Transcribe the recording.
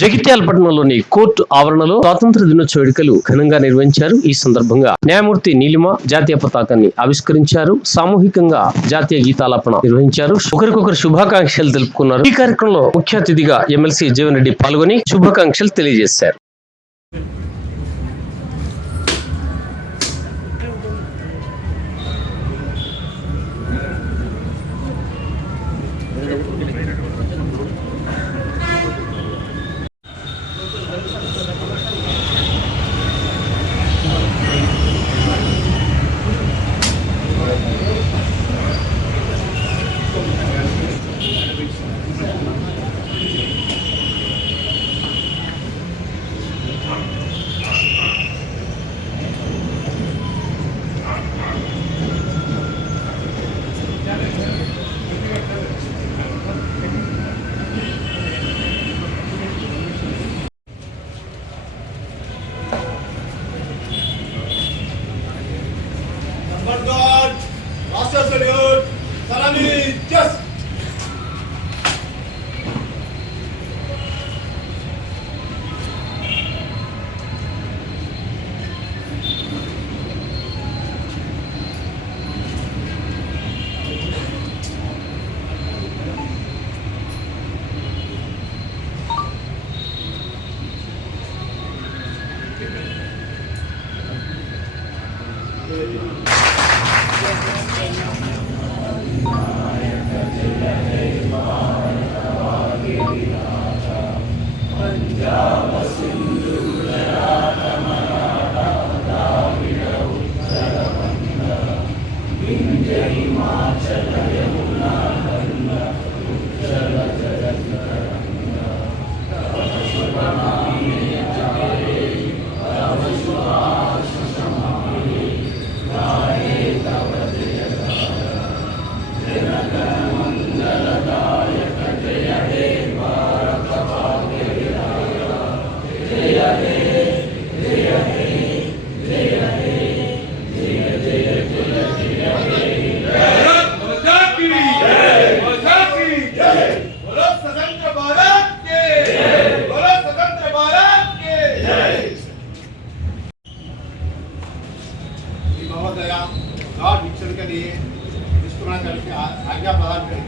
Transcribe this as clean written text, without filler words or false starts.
జగిత్యాల పట్టణంలోని కోర్టు ఆవరణలో స్వాతంత్ర దినోత్సవ వేడుకలు ఘనంగా నిర్వహించారు. ఈ సందర్భంగా న్యాయమూర్తి నీలిమ జాతీయ పతాకాన్ని ఆవిష్కరించారు. సామూహికంగా జాతీయ గీతాలాపన నిర్వహించారు. ఒకరికొకరు శుభాకాంక్షలు తెలుపుకున్నారు. ఈ కార్యక్రమంలో ముఖ్య అతిథిగా ఎమ్మెల్సీ జీవన్ రెడ్డి పాల్గొని శుభాకాంక్షలు తెలియజేశారు. गॉड विचरण के लिए विश्वकर्मा करके आज्ञा प्रदान करें।